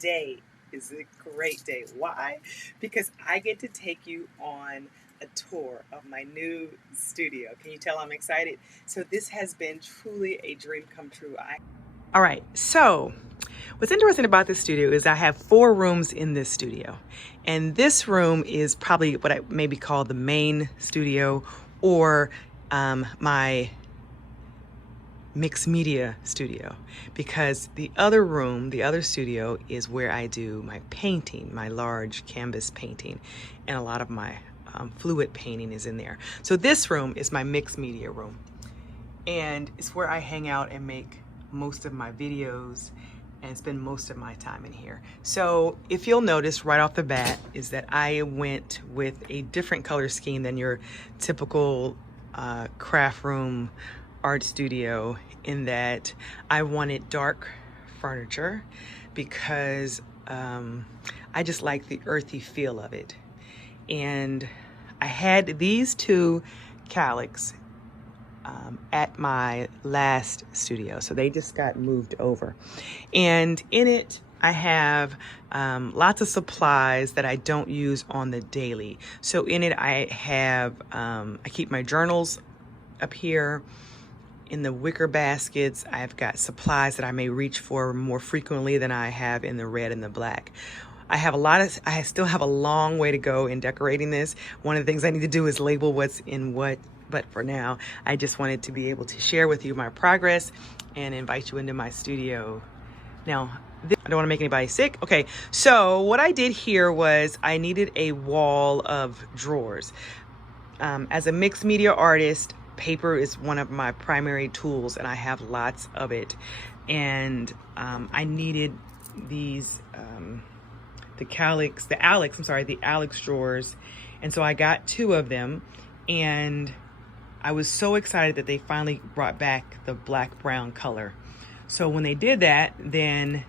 today is a great day. Why? Because I get to take you on a tour of my new studio. Can you tell I'm excited? So this has been truly a dream come true. All right, so what's interesting about this studio is I have 4 rooms in this studio. And this room is probably what I maybe call the main studio, or my mixed media studio, because the other room, the other studio, is where I do my painting, my large canvas painting, and a lot of my fluid painting is in there. So this room is my mixed media room, and it's where I hang out and make most of my videos and spend most of my time in here. So if you'll notice right off the bat is that I went with a different color scheme than your typical craft room art studio, in that I wanted dark furniture because I just like the earthy feel of it. And I had these 2 Kallax at my last studio, so they just got moved over. And in it I have lots of supplies that I don't use on the daily. So in it I have I keep my journals up here. In the wicker baskets, I've got supplies that I may reach for more frequently than I have in the red and the black. I still have a long way to go in decorating this. One of the things I need to do is label what's in what, but for now, I just wanted to be able to share with you my progress and invite you into my studio. Now, I don't want to make anybody sick. Okay, so what I did here was I needed a wall of drawers. As a mixed media artist, paper is one of my primary tools, and I have lots of it. And I needed these, the Alex drawers. And so I got 2 of them, and I was so excited that they finally brought back the black brown color. So when they did that, then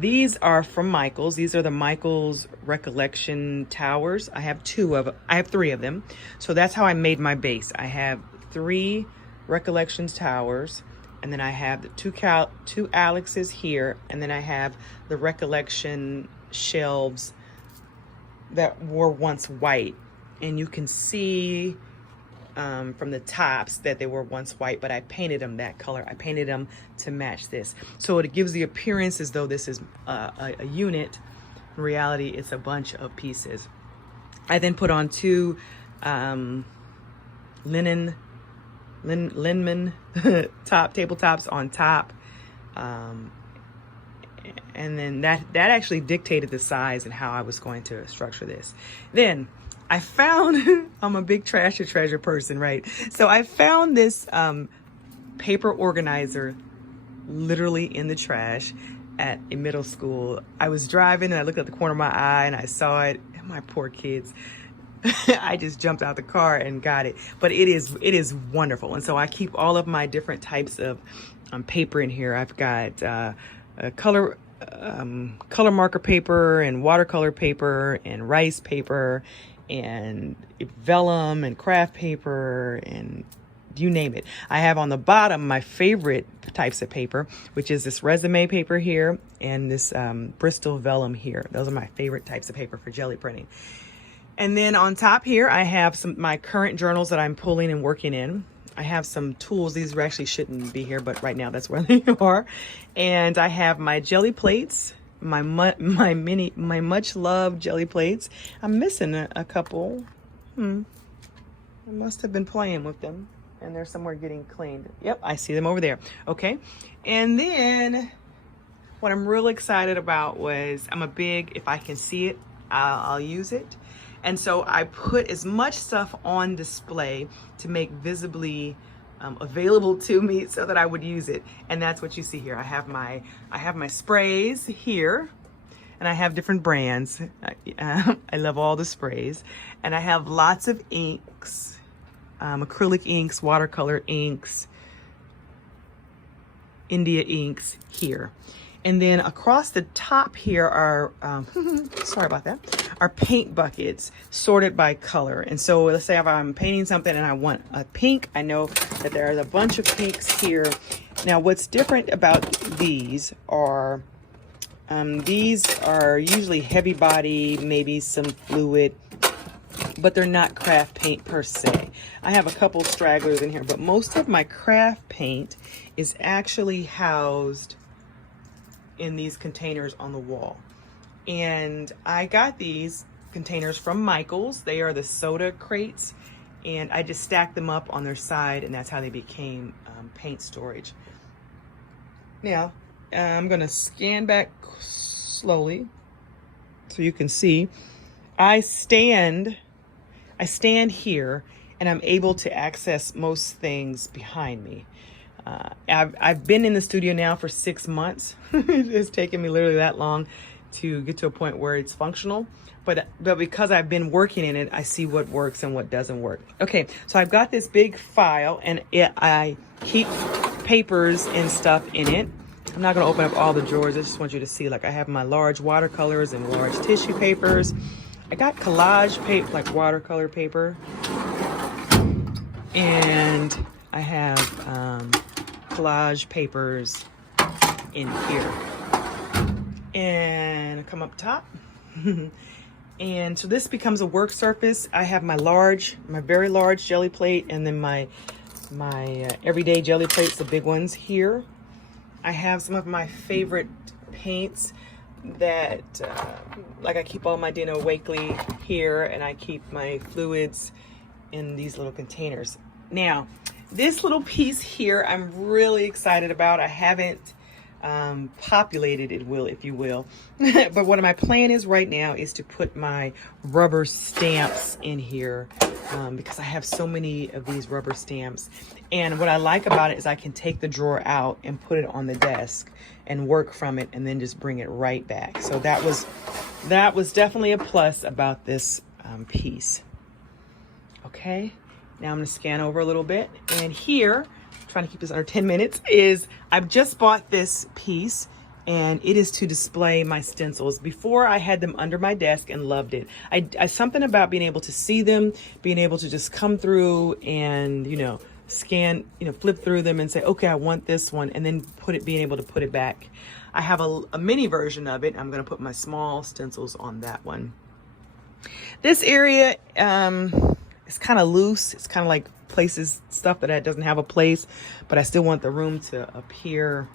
these are from Michaels. These are the Michaels Recollection Towers. I have 3 of them. So that's how I made my base. I have 3 Recollections Towers, and then I have the 2 Alexes here, and then I have the Recollection shelves that were once white. And you can see from the tops that they were once white, but I painted them that color. I painted them to match this. So it gives the appearance as though this is a unit. In reality, it's a bunch of pieces. I then put on 2 Linman tabletops on top. And then that actually dictated the size and how I was going to structure this. Then I found, I'm a big trash or treasure person, right? So I found this paper organizer literally in the trash at a middle school. I was driving and I looked at the corner of my eye and I saw it, and my poor kids. I just jumped out the car and got it. But it is wonderful. And so I keep all of my different types of paper in here. I've got color marker paper and watercolor paper and rice paper and vellum and craft paper and you name it. I have on the bottom my favorite types of paper, which is this resume paper here and this Bristol vellum here. Those are my favorite types of paper for jelly printing. And then on top here, I have my current journals that I'm pulling and working in. I have some tools. These actually shouldn't be here, but right now that's where they are. And I have my jelly plates, my much loved jelly plates. I'm missing a couple. I must have been playing with them, and they're somewhere getting cleaned. Yep, I see them over there. Okay. And then what I'm real excited about was if I can see it, I'll use it. And so I put as much stuff on display to make visibly available to me so that I would use it. And that's what you see here. I have my sprays here, and I have different brands. I love all the sprays. And I have lots of inks, acrylic inks, watercolor inks, India inks here. And then across the top here are, sorry about that, are paint buckets sorted by color. And so let's say if I'm painting something and I want a pink, I know that there's a bunch of pinks here. Now what's different about these are These are usually heavy body, maybe some fluid, but they're not craft paint per se. I have a couple stragglers in here, but most of my craft paint is actually housed in these containers on the wall. And I got these containers from Michaels. They are the soda crates, and I just stacked them up on their side, and that's how they became paint storage. Now, I'm gonna scan back slowly so you can see. I stand here, and I'm able to access most things behind me. I've been in the studio now for 6 months. It's taken me literally that long to get to a point where it's functional. But because I've been working in it, I see what works and what doesn't work. Okay, so I've got this big file, and I keep papers and stuff in it. I'm not gonna open up all the drawers. I just want you to see, like, I have my large watercolors and large tissue papers. I got collage paper, like watercolor paper. And I have collage papers in here. And come up top. And so this becomes a work surface. I have my very large jelly plate, and then my everyday jelly plates, the big ones here. I have some of my favorite paints that, like, I keep all my Dino Wakley here, and I keep my fluids in these little containers. Now, this little piece here, I'm really excited about. I haven't populated it, if you will. But what my plan is right now is to put my rubber stamps in here, because I have so many of these rubber stamps. And what I like about it is I can take the drawer out and put it on the desk and work from it, and then just bring it right back. So that was definitely a plus about this piece. Okay, now I'm gonna scan over a little bit, and here, trying to keep this under 10 minutes, is I've just bought this piece, and it is to display my stencils. Before, I had them under my desk and loved it. I something about being able to see them, being able to just come through and, scan, flip through them and say, okay, I want this one, and then being able to put it back. I have a mini version of it. I'm gonna put my small stencils on that one. This area is kind of loose. It's kind of like stuff that doesn't have a place, but I still want the room to appear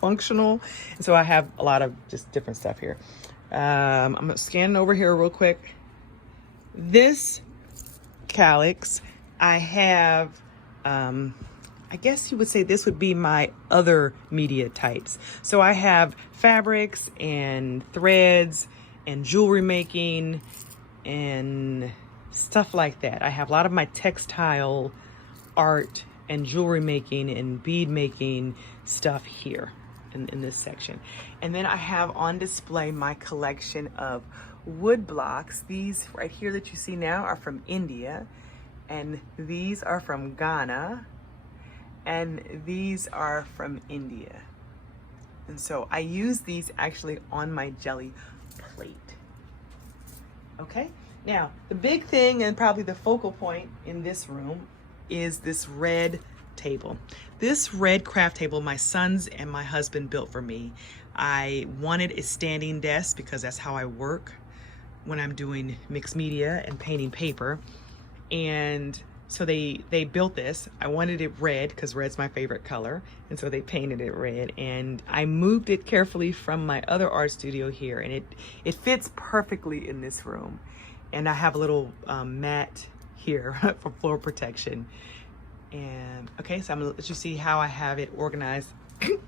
functional. And so I have a lot of just different stuff here. I'm scanning over here real quick. This calyx, I have, I guess you would say this would be my other media types. So I have fabrics and threads and jewelry making and stuff like that. I have a lot of my textile art and jewelry making and bead making stuff here in this section. And then I have on display my collection of wood blocks. These right here that you see now are from India, and these are from Ghana, and these are from India. And so I use these actually on my jelly plate. Okay, now the big thing, and probably the focal point in this room, is this red table. This red craft table my sons and my husband built for me. I wanted a standing desk because that's how I work when I'm doing mixed media and painting paper. And so they built this. I wanted it red because red's my favorite color, and so they painted it red, and I moved it carefully from my other art studio here, and it fits perfectly in this room. And I have a little mat here for floor protection. And okay, so I'm gonna let you see how I have it organized.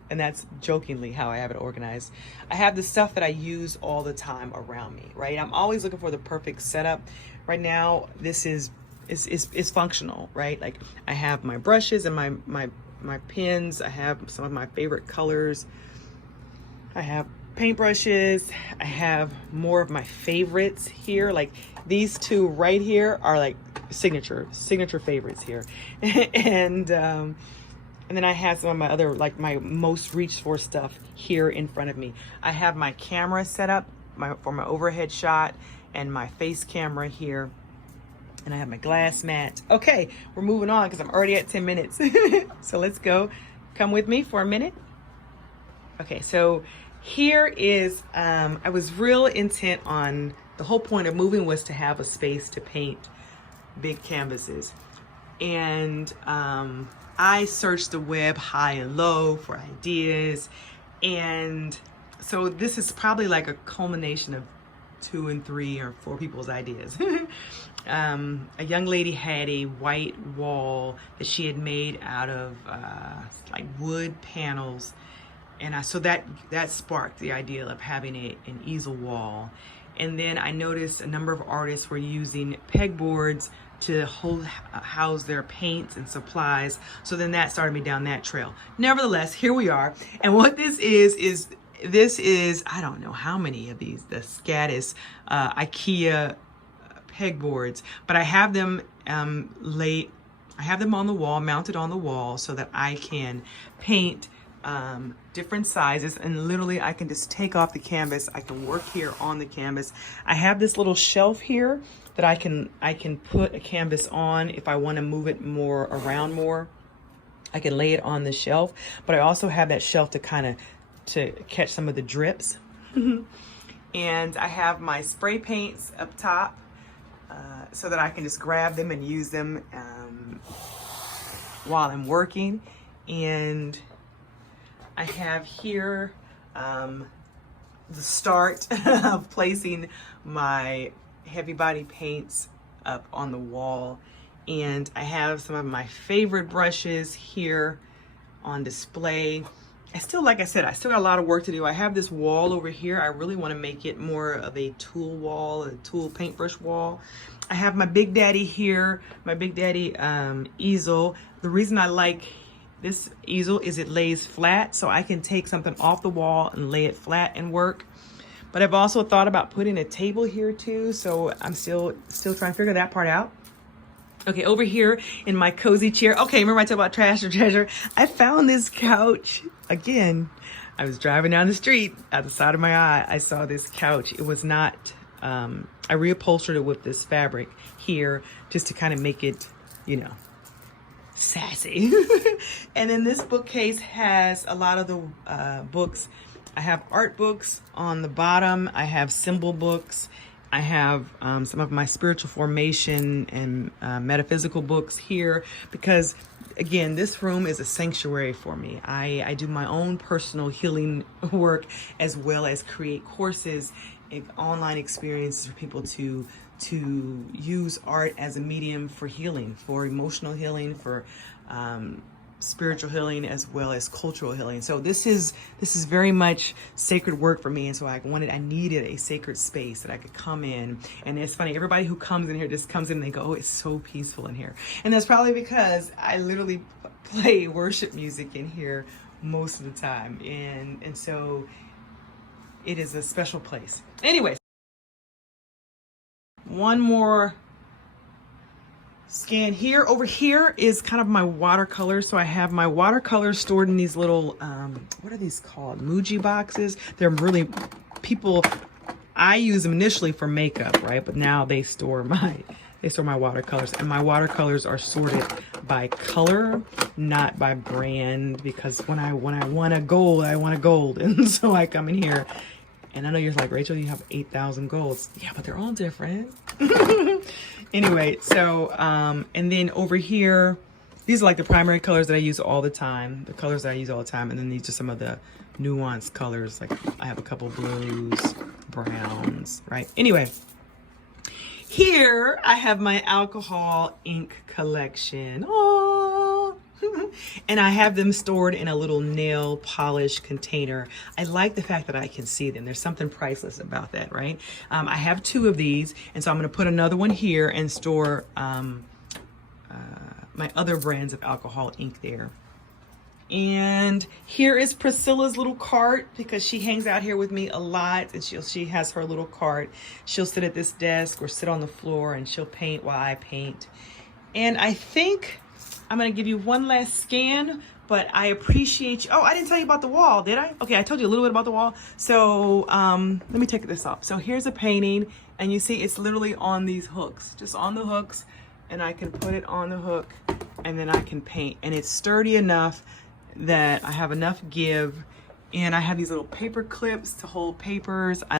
And that's jokingly how I have it organized. I have the stuff that I use all the time around me, right? I'm always looking for the perfect setup. Right now, this is functional, right? Like, I have my brushes and my pens. I have some of my favorite colors. I have paintbrushes. I have more of my favorites here. Like, these two right here are like signature favorites here. And then I have some of my other, like, my most reached for stuff here in front of me. I have my camera set up for my overhead shot and my face camera here. And I have my glass mat. Okay, we're moving on because I'm already at 10 minutes. So let's go. Come with me for a minute. Okay, so Here is, I was real intent on, the whole point of moving was to have a space to paint big canvases. And I searched the web high and low for ideas. And so this is probably like a culmination of 2 and 3 or 4 people's ideas. A young lady had a white wall that she had made out of like wood panels, and so that sparked the idea of having an easel wall. And then I noticed a number of artists were using pegboards to house their paints and supplies. So then that started me down that trail. Nevertheless, here we are. And what this is I don't know how many of these, the Scattis IKEA pegboards, but I have them I have them on the wall, mounted on the wall, so that I can paint different sizes, and literally I can just take off the canvas. I can work here on the canvas. I have this little shelf here that I can put a canvas on if I want to move it more around more. I can lay it on the shelf, but I also have that shelf to to catch some of the drips. And I have my spray paints up top so that I can just grab them and use them while I'm working. And I have here the start of placing my heavy body paints up on the wall. And I have some of my favorite brushes here on display. Like I said, I still got a lot of work to do. I have this wall over here. I really want to make it more of a tool wall, a tool paintbrush wall. I have my Big Daddy here, my Big Daddy easel. The reason I like this easel is it lays flat, so I can take something off the wall and lay it flat and work. But I've also thought about putting a table here too, so I'm still trying to figure that part out. Okay, over here in my cozy chair. Okay, remember I talked about trash or treasure? I found this couch. Again, I was driving down the street, at the side of my eye, I saw this couch. It was not, I reupholstered it with this fabric here just to kind of make it, you know, sassy. And then this bookcase has a lot of the books. I have art books on the bottom. I have symbol books. I have some of my spiritual formation and metaphysical books here because, again, this room is a sanctuary for me. I do my own personal healing work as well as create courses and online experiences for people to use art as a medium for healing, for emotional healing, for spiritual healing, as well as cultural healing. So this is very much sacred work for me, and so I needed a sacred space that I could come in. And it's funny, everybody who comes in here just comes in and they go, oh, it's so peaceful in here. And that's probably because I literally play worship music in here most of the time, and so it is a special place. Anyways, one more scan here. Over here is kind of my watercolors. So I have my watercolors stored in these little, what are these called? Muji boxes. They're really, I use them initially for makeup, right? But now they store my watercolors, and my watercolors are sorted by color, not by brand, because when I want a gold, I want a gold. And so I come in here, and I know you're like, Rachel, you have 8,000 golds. Yeah, but they're all different. Anyway, so, and then over here, these are like the primary colors that I use all the time, the colors that I use all the time. And then these are some of the nuanced colors. Like I have a couple blues, browns, right? Anyway, here I have my alcohol ink collection. Oh, and I have them stored in a little nail polish container. I like the fact that I can see them. There's something priceless about that, right? I have 2 of these, and so I'm going to put another one here and store my other brands of alcohol ink there. And here is Priscilla's little cart, because she hangs out here with me a lot, and she has her little cart. She'll sit at this desk or sit on the floor, and she'll paint while I paint. And I think I'm going to give you one last scan, but I appreciate you. Oh, I didn't tell you about the wall, did I? Okay, I told you a little bit about the wall. So let me take this off. So here's a painting, and you see it's literally on these hooks, just on the hooks, and I can put it on the hook, and then I can paint. And it's sturdy enough that I have enough give, And I have these little paper clips to hold papers. I